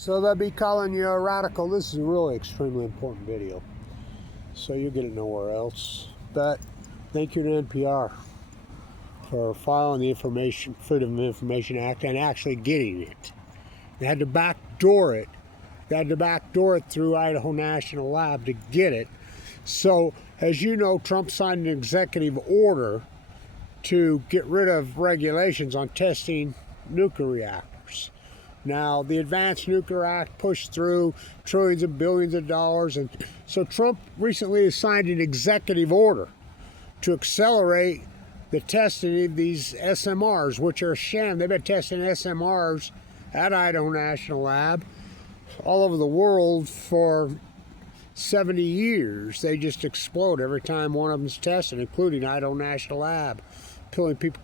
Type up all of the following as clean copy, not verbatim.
So they'll be calling you a radical. This is a really extremely important video, so you'll get it nowhere else. But thank you to NPR for filing the Freedom of Information Act and actually getting it. They had to backdoor it. They had to backdoor it through Idaho National Lab to get it. So, as you know, Trump signed an executive order to get rid of regulations on testing nuclear reactors. Now, the Advanced Nuclear Act pushed through trillions and billions of dollars, and so Trump recently has signed an executive order to accelerate the testing of these SMRs, which are a sham. They've been testing SMRs at Idaho National Lab all over the world for 70 years. They just explode every time one of them's tested, including Idaho National Lab,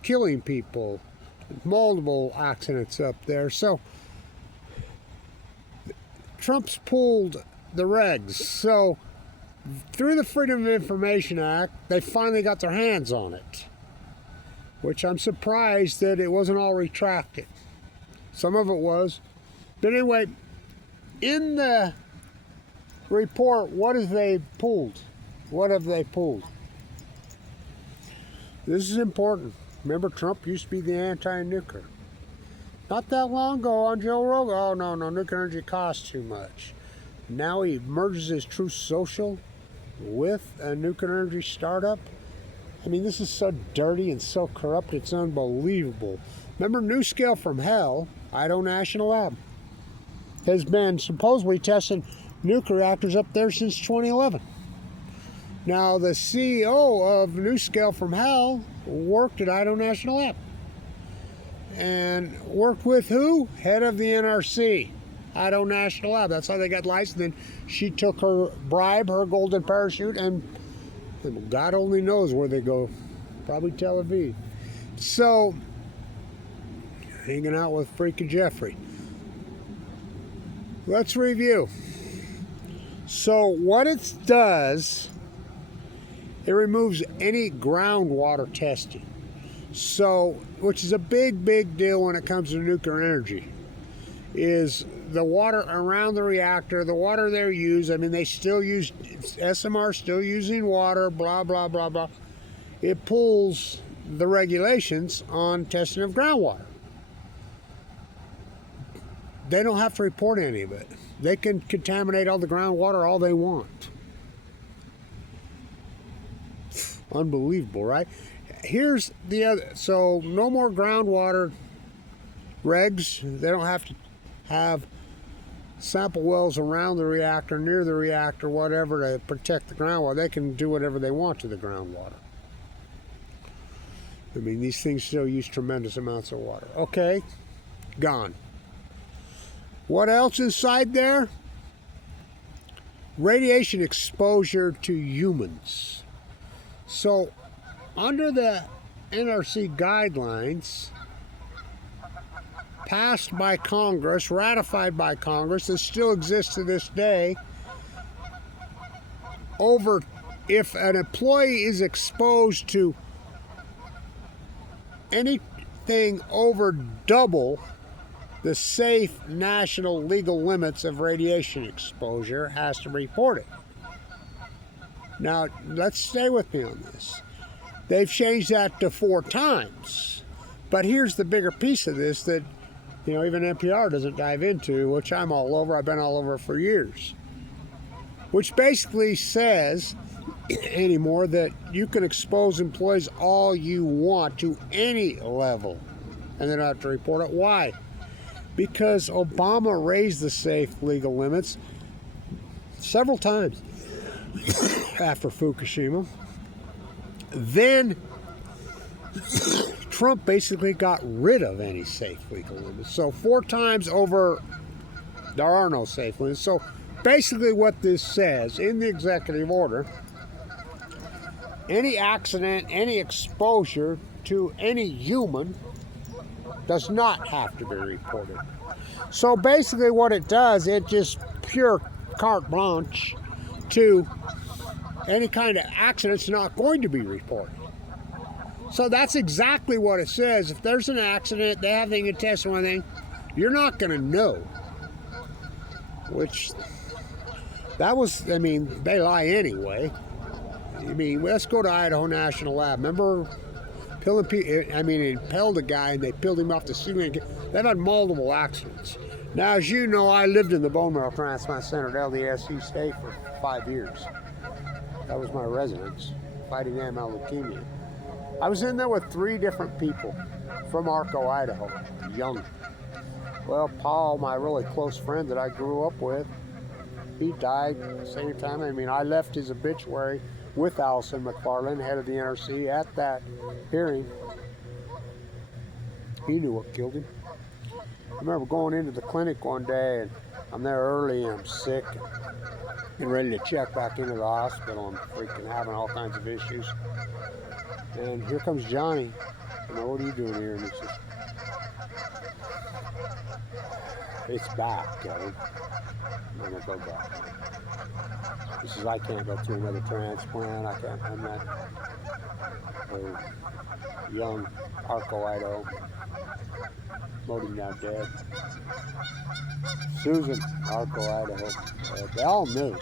killing people, multiple accidents up there. So Trump's pulled the regs. So through the Freedom of Information Act, they finally got their hands on it, which I'm surprised that it wasn't all retracted. Some of it was. But anyway, in the report, what have they pulled? What have they pulled? This is important. Remember, Trump used to be the anti-nuclear. Not that long ago on Joe Rogan, oh no, nuclear energy costs too much. Now he merges his Truth Social with a nuclear energy startup. I mean, this is so dirty and so corrupt, it's unbelievable. Remember, NuScale from Hell, Idaho National Lab, has been supposedly testing nuclear reactors up there since 2011. Now, the CEO of NuScale from Hell worked at Idaho National Lab. And worked with who? Head of the NRC, Idaho National Lab. That's how they got licensed. Then she took her bribe, her golden parachute, and God only knows where they go. Probably Tel Aviv. So, hanging out with freaking Jeffrey. Let's review. So, what it does, it removes any groundwater testing. So, which is a big, big deal when it comes to nuclear energy, is the water around the reactor, the water they use. I mean, they still use, SMR still using water, blah, blah, blah, blah. It pulls the regulations on testing of groundwater. They don't have to report any of it. They can contaminate all the groundwater all they want. Unbelievable, right? Here's the other, so no more groundwater regs. They don't have to have sample wells around the reactor, near the reactor, whatever, to protect the groundwater. They can do whatever they want to the groundwater. I mean, these things still use tremendous amounts of water. Okay, gone. What else inside there? Radiation exposure to humans. So, under the NRC guidelines, passed by Congress, ratified by Congress, that still exists to this day, if an employee is exposed to anything over double the safe national legal limits of radiation exposure, has to report it. Now, let's stay with me on this. They've changed that to 4 times. But here's the bigger piece of this that, even NPR doesn't dive into, which I'm all over. I've been all over for years. Which basically says anymore that you can expose employees all you want to any level, and they don't have to report it. Why? Because Obama raised the safe legal limits several times after Fukushima. Then Trump basically got rid of any safe legal limits. So 4 times over, there are no safe limits. So basically what this says in the executive order, any accident, any exposure to any human does not have to be reported. So basically what it does, it just pure carte blanche to any kind of accident's not going to be reported. So that's exactly what it says. If there's an accident, they have anything to test or anything, you're not going to know. which that was, I mean, they lie anyway. I mean, let's go to Idaho National Lab. Remember impaled a guy and they peeled him off the ceiling. They've had multiple accidents. Now, as you know, I lived in the bone marrow transplant center at LDSU State for 5 years. That was my residence, fighting AML leukemia. I was in there with 3 different people from Arco, Idaho, young. Well, Paul, my really close friend that I grew up with, he died at the same time. I mean, I left his obituary with Allison McFarland, head of the NRC, at that hearing. He knew what killed him. I remember going into the clinic one day, and I'm there early, and I'm sick, and getting ready to check back into the hospital. I'm freaking having all kinds of issues. And here comes Johnny. You know, what are you doing here? And he says, it's back, Kevin. I'm going to go back. He says, I can't go through another transplant. I'm not a young Arco, Idaho. Mowed him down dead. Susan, Arco, Idaho. They all knew.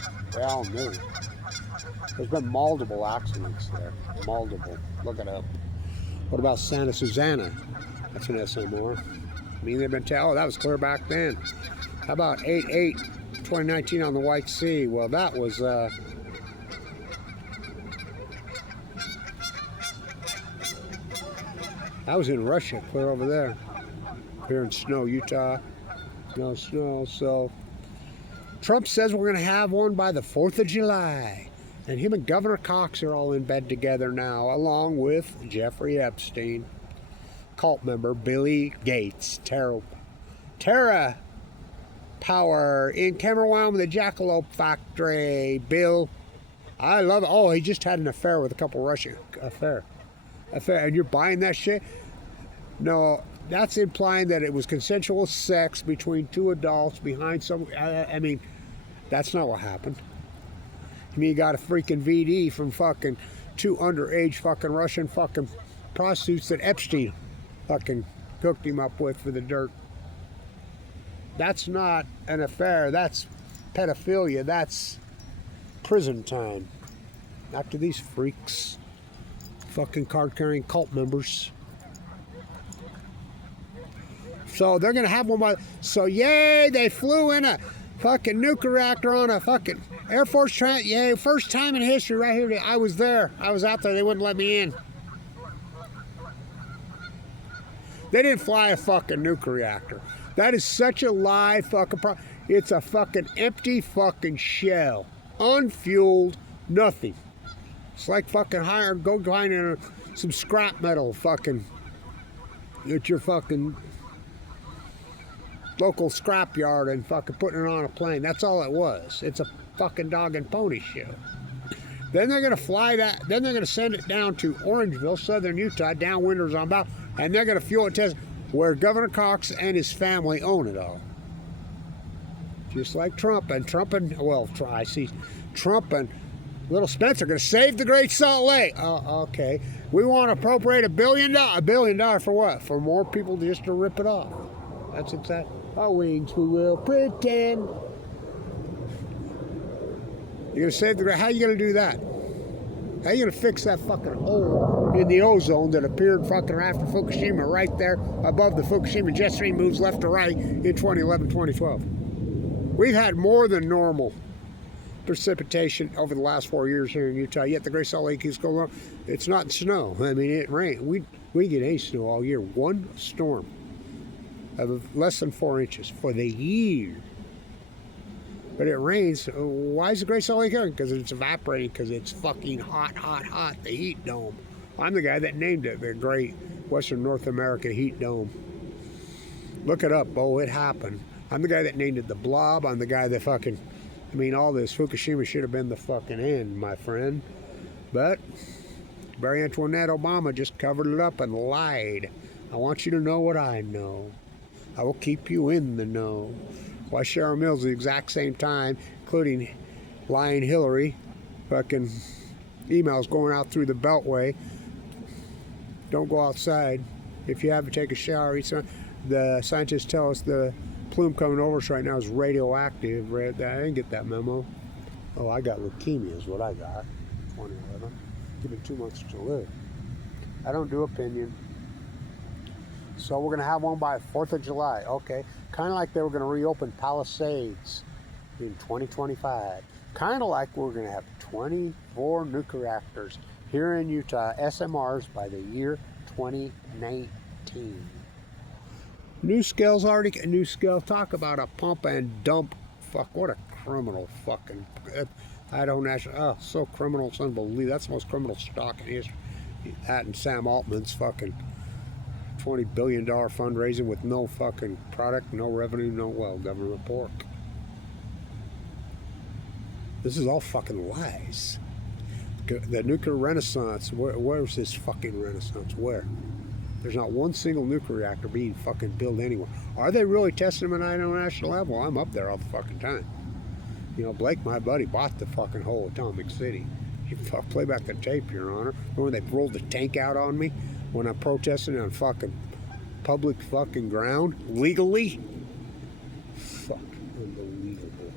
There's been multiple accidents there. Multiple. Look it up. What about Santa Susana? That's an SMR. I mean, they've been telling, oh, that was clear back then. How about 8/8/2019 on the White Sea? Well, that was, in Russia, clear over there. Here in Snow, Utah. No snow, so Trump says we're going to have one by the 4th of July. And him and Governor Cox are all in bed together now, along with Jeffrey Epstein, cult member Billy Gates, Terra Power in Cameron, Wyoming, the Jackalope Factory. Bill, I love it. Oh, he just had an affair with a couple Russian affair, and you're buying that shit? No, that's implying that it was consensual sex between 2 adults behind some. I mean, that's not what happened. I mean, you got a freaking VD from fucking 2 underage fucking Russian fucking prostitutes that Epstein fucking hooked him up with for the dirt. That's not an affair. That's pedophilia. That's prison time. After these freaks, fucking card-carrying cult members. So they're gonna have one by. So yay, they flew in a fucking nuclear reactor on a fucking Air Force yay, first time in history right here. I was there. I was out there. They wouldn't let me in. They didn't fly a fucking nuclear reactor. That is such a lie fucking It's a fucking empty fucking shell. Unfueled, nothing. It's like fucking go find some scrap metal fucking at your fucking local scrap yard and fucking putting it on a plane. That's all it was. It's a fucking dog and pony show. Then they're gonna fly that. Then they're gonna send it down to Orangeville, southern Utah, downwinders on about, and they're gonna fuel it test where Governor Cox and his family own it all. Just like Trump and I see Trump and Little Spencer going to save the Great Salt Lake. Oh, okay. We want to appropriate $1 billion for what? For more people just to rip it off. That's exactly. Our wings, we will pretend. You're going to save the Great. How are you going to do that? How are you going to fix that fucking hole in the ozone that appeared fucking after Fukushima right there above the Fukushima jet stream moves left to right in 2011, 2012? We've had more than normal precipitation over the last 4 years here in Utah, yet the Great Salt Lake is going on. It's not snow. I mean, it rained. We get any snow all year. One storm of less than 4 inches for the year. But it rains. Why is the Great Salt Lake here? Because it's evaporating, because it's fucking hot, hot, hot. The heat dome. I'm the guy that named it the Great Western North America Heat Dome. Look it up. Oh, it happened. I'm the guy that named it the Blob. I'm the guy that fucking... I mean, all this Fukushima should have been the fucking end, my friend. But Barry Antoinette Obama just covered it up and lied. I want you to know what I know. I will keep you in the know. Why Cheryl Mills at the exact same time, including lying Hillary, fucking emails going out through the Beltway. Don't go outside. If you have to take a shower, the scientists tell us the plume coming over us right now is radioactive. I didn't get that memo. Oh, I got leukemia is what I got. 2011. Given 2 months to live. I don't do opinion. So we're going to have one by 4th of July. Okay. Kind of like they were going to reopen Palisades in 2025. Kind of like we're going to have 24 nuclear reactors here in Utah, SMRs, by the year 2019. NuScale, talk about a pump and dump. Fuck, what a criminal fucking. Idaho National. Oh, so criminal, it's unbelievable. That's the most criminal stock in history. That and Sam Altman's fucking $20 billion fundraising with no fucking product, no revenue, no, well, government pork. This is all fucking lies. The nuclear renaissance, where's this fucking renaissance? Where? There's not one single nuclear reactor being fucking built anywhere. Are they really testing them at Idaho National Lab? Well, I'm up there all the fucking time. You know, Blake, my buddy, bought the fucking whole Atomic City. You play back the tape, Your Honor. Remember when they rolled the tank out on me when I'm protesting on fucking public fucking ground legally? Fuck, unbelievable.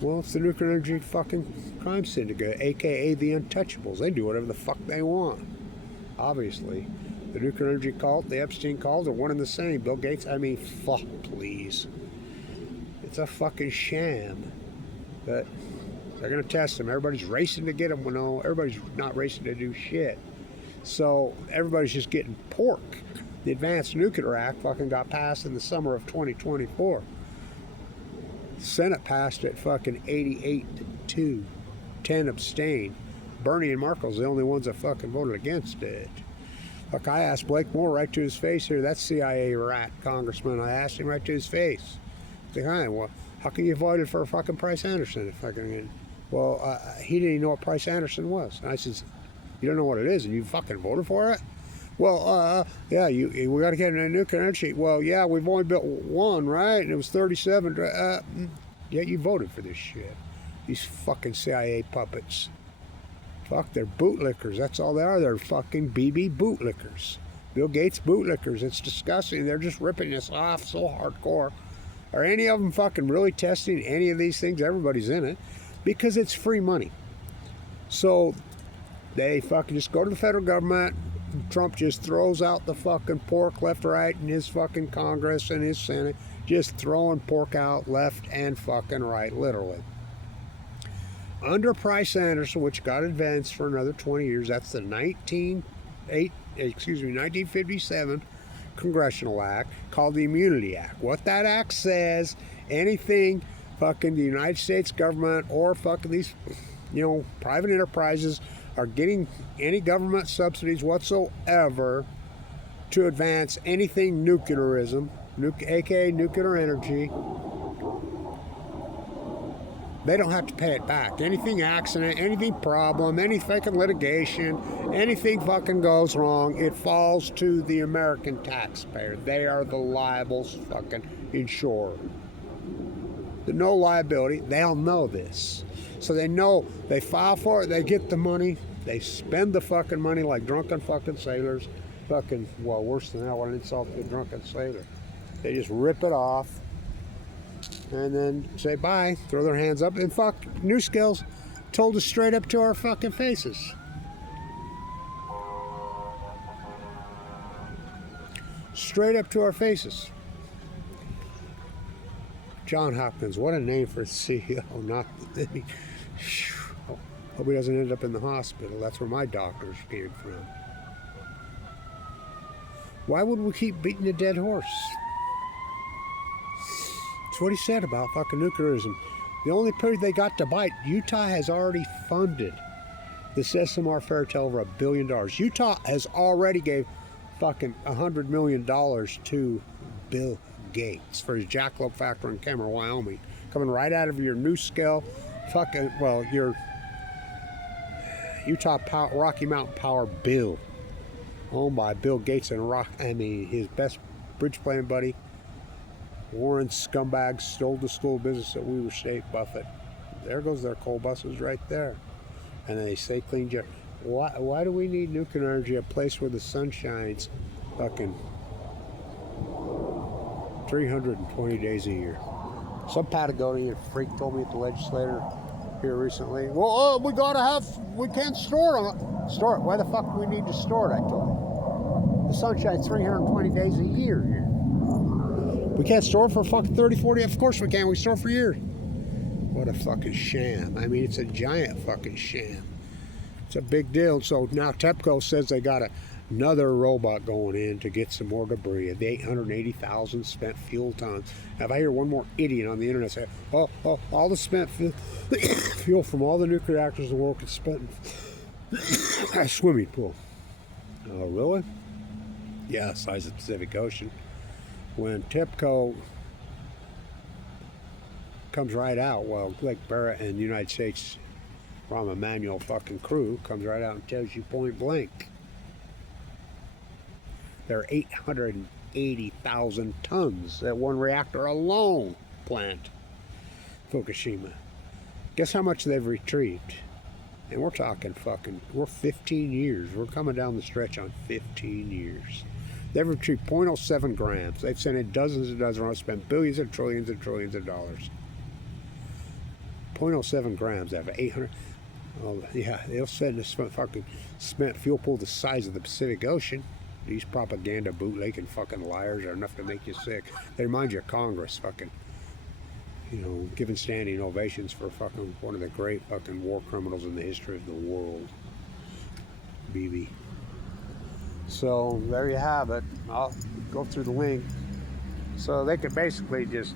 Well, it's the Nuclear Energy fucking Crime Syndicate, aka the Untouchables. They do whatever the fuck they want. Obviously. The nuclear energy cult, the Epstein cult are one and the same. Bill Gates, I mean, fuck, please. It's a fucking sham. But they're going to test them. Everybody's racing to get them. Well, no, everybody's not racing to do shit. So everybody's just getting pork. The Advanced Nuclear Act fucking got passed in the summer of 2024. The Senate passed it fucking 88-2. 10 abstained. Bernie and Markle's the only ones that fucking voted against it. Look, I asked Blake Moore right to his face here. That's CIA rat congressman. I asked him right to his face. I said, hi, well, how can you vote for fucking Price Anderson? Well, he didn't even know what Price Anderson was. And I said, you don't know what it is, and you fucking voted for it? Well, yeah, we got to get a nuclear energy. Well, yeah, we've only built one, right? And it was 37. Yeah, you voted for this shit. These fucking CIA puppets. Fuck, they're bootlickers. That's all they are. They're fucking BB bootlickers. Bill Gates bootlickers. It's disgusting. They're just ripping us off so hardcore. Are any of them fucking really testing any of these things? Everybody's in it. Because it's free money. So they fucking just go to the federal government. Trump just throws out the fucking pork left, right in his fucking Congress and his Senate. Just throwing pork out left and fucking right, literally. Under Price Anderson, which got advanced for another 20 years, that's the 1957 Congressional Act called the Immunity Act. What that act says, anything fucking the United States government or fucking these, private enterprises are getting any government subsidies whatsoever to advance anything nuclearism, aka nuclear energy, they don't have to pay it back. Anything accident, anything problem, any fucking litigation, anything fucking goes wrong, it falls to the American taxpayer. They are the liable fucking insurer. The no liability, they all know this. So they know, they file for it, they get the money, they spend the fucking money like drunken fucking sailors. Fucking, well, worse than that, what an insult to a drunken sailor. They just rip it off. And then say bye, throw their hands up, and fuck, NuScale told us straight up to our fucking faces. Straight up to our faces. John Hopkins, what a name for a CEO. Not, hope he doesn't end up in the hospital. That's where my doctors came from. Why would we keep beating a dead horse? That's what he said about fucking nuclearism. The only period they got to bite, Utah has already funded this SMR fairy tale over $1 billion. Utah has already gave fucking $100 million to Bill Gates for his jackalope factory in Cameron, Wyoming. Coming right out of your NuScale fucking, well, your Utah Rocky Mountain Power bill. Owned by Bill Gates and his best bridge playing buddy, Warren scumbag, stole the school business at Weaver State, Buffett. There goes their coal buses right there. And they say clean jet. Why do we need nuclear energy, a place where the sun shines fucking 320 days a year. Some Patagonian freak told me at the legislature here recently, well, we can't store it. Store it. Why the fuck do we need to store it, I told him. The sun shines 320 days a year here. We can't store it for fucking 30, 40. Of course we can. We store it for years. What a fucking sham. I mean, it's a giant fucking sham. It's a big deal. So now TEPCO says they got another robot going in to get some more debris of the 880,000 spent fuel tons. Now, if I hear one more idiot on the internet say, oh, all the spent fuel from all the nuclear reactors in the world gets spent in a swimming pool. Oh, really? Yeah, size of the Pacific Ocean. When TEPCO comes right out, well, Lake Barrett and the United States Rahm Emanuel fucking crew comes right out and tells you point blank. There are 880,000 tons at one reactor alone plant, Fukushima. Guess how much they've retrieved? And we're talking we're 15 years. We're coming down the stretch on 15 years. They've retrieved 0.07 grams. They've sent in dozens and dozens, spent billions and trillions of dollars. 0.07 grams out of 800. Oh, yeah, they'll send this fucking spent fuel pool the size of the Pacific Ocean. These propaganda bootlegging fucking liars are enough to make you sick. They remind you of Congress fucking, giving standing ovations for fucking one of the great fucking war criminals in the history of the world. BB. So there you have it. I'll go through the link. So they could basically just,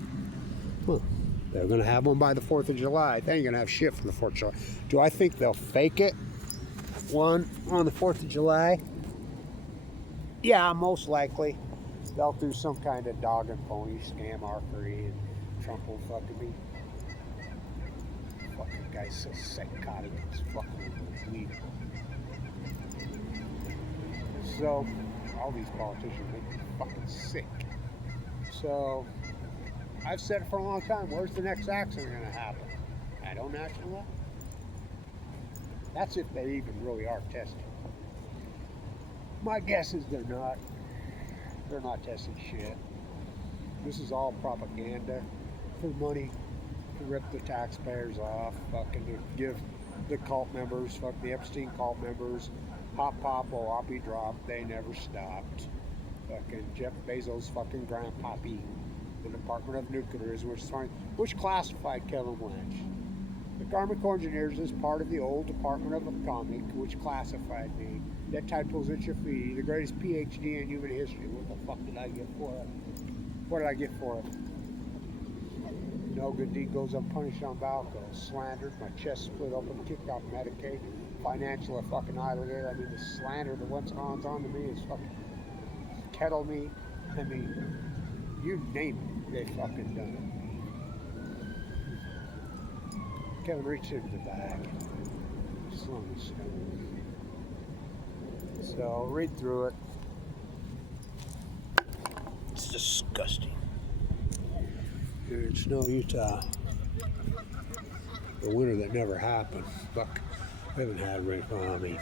they're going to have one by the 4th of July. They ain't going to have shit for the 4th of July. Do I think they'll fake it? One on the 4th of July? Yeah, most likely. They'll do some kind of dog and pony scam archery, and Trump will fucking be. Fucking guy's so psychotic. It's fucking weed. So, all these politicians make me fucking sick. So, I've said it for a long time. Where's the next accident going to happen? At national level? That's if they even really are testing. My guess is they're not. They're not testing shit. This is all propaganda for money to rip the taxpayers off, fucking to give the cult members, the Epstein cult members, pop, oppie drop, they never stopped. Fucking Jeff Bezos' fucking grandpappy, the Department of Nuclear, which classified Kevin Lynch. The Army Corps Engineers is part of the old Department of Atomic, which classified me. That title's at your feet. The greatest PhD in human history. What the fuck did I get for it? What did I get for it? No good deed goes unpunished on Balco. Slandered, my chest split open, kicked off Medicaid, financially fucking isolated. I mean, the slander that what's on to me is fucking kettle me. I mean, you name it, they fucking done it. Kevin reached into the bag. Slung the stone. So, read through it. It's disgusting. Here in Snow, Utah. The winter that never happened. Fuck. I haven't had rain. I mean,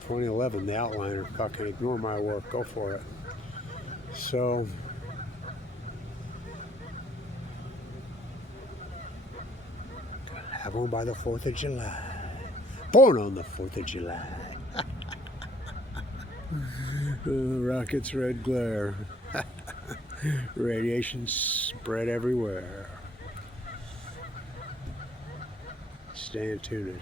2011, the outliner. Fucking ignore my work. Go for it. So, have one by the 4th of July. Born on the 4th of July. Rocket's red glare. Radiation spread everywhere. Stay tuned.